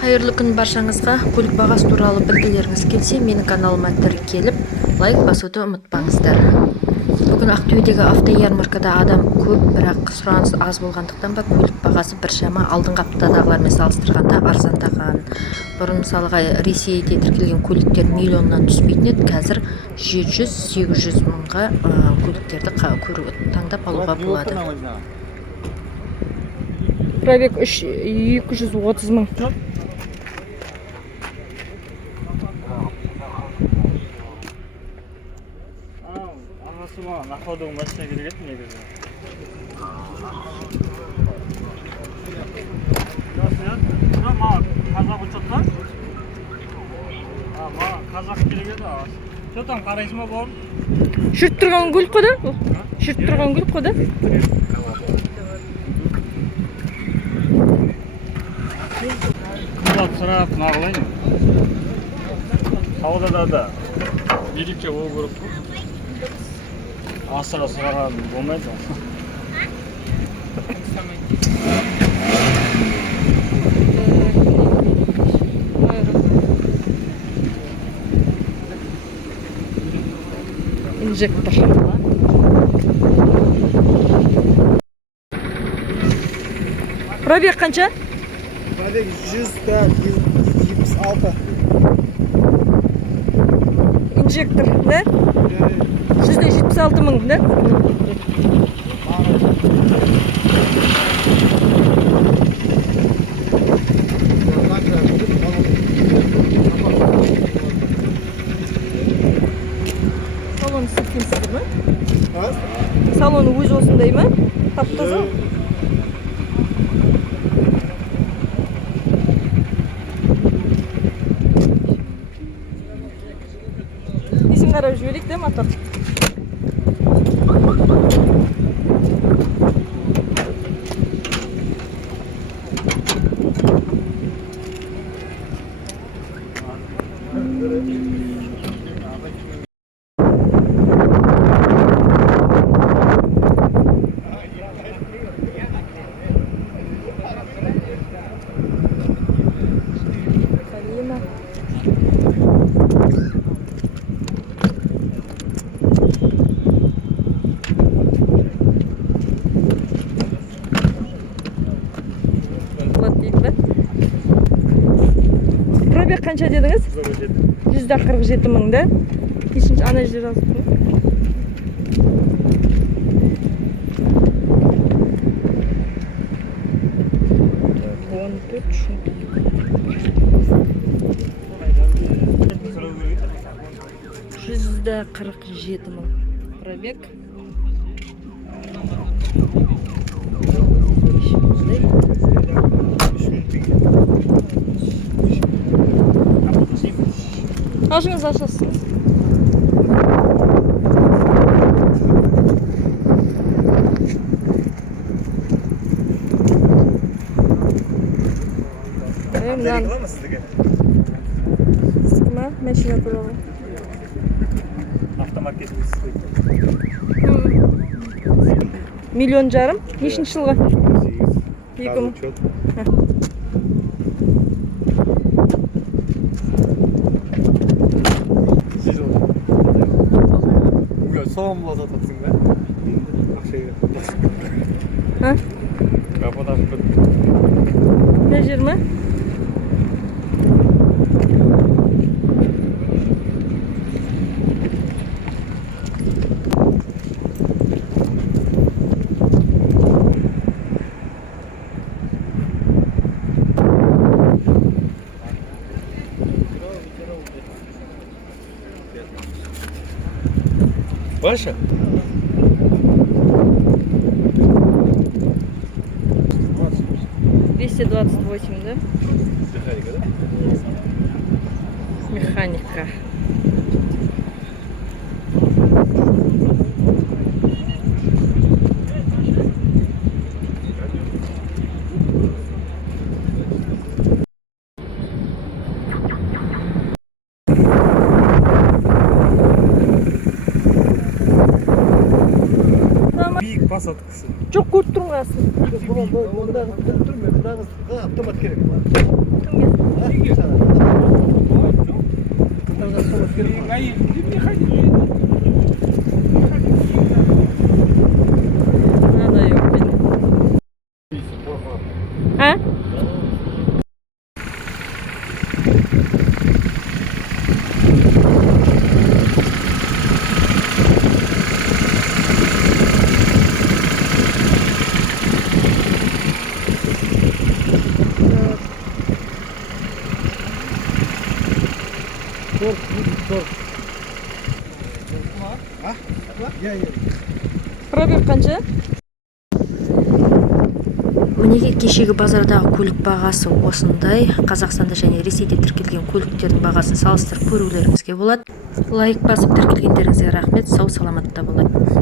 Қайырлы күн баршаңызға. Көлік бағасы туралы білгілеріңіз келсе, менің каналыма тіркеліп, лайк басуды ұмытпаңыздар. Бүгін Ақтөбедегі автоярмаркада адам көп, бірақ сұраныс аз болғандықтан ба, көлік бағасы біршама алдыңғы аптадағылармен салыстырғанда арзандаған. Бұрын мысалға Ресейде тіркелген көліктер миллионнан түспейтін еді, қазір 700-800 мыңға көліктерді таңдап алуға болады. Пробег 230 мың. Нақылдың машина керек еді негізі. Маған қазақ ұчатқа? Маған қазақ керек еді. Что там қарайсың ба бауырым? Жүріп тұрған көлік қой да? Жүріп тұрған көлік қой да? Қымбат сұрап нағылайын. Саудада да ерекше болу керек қой. Асыра сұраған болмайды. Инжектор. Пробег қанша? Пробег 176. Инжектор, да? 176 мың, да? Салон сілкінсіз ме? Салоны өз осындай ма? Тап-таза? Есін қарап жіберейік, да, мотор? Пробег қанша дедіңіз? 147 мың, да? Кешінші ана жерде жазып тұр. 147 мың пробег. Ашыңыз ашасыз. Сіздікі ма? Мәшина туралы. Автомаркет Миллион жарым? Нешінші жылға? 2 мың. соғым болса татсың ба? Ақшайға. Капот ашып көтті. Мына жер ма? Ваша? 228, да? Механика, да? Механика. Биік бас атқысы. Жоқ, көріп тұрмын асын. Автомат керек. Надо yok. А? Пробег қанша? Мінеге кешегі базардағы көлік бағасы осындай. Қазақстанда және Ресейде тіркелген көліктердің бағасын салыстырып көрулеріңізге болады. Лайк басып тіркелгендеріңізге рахмет. Сау саламатта болыңыздар.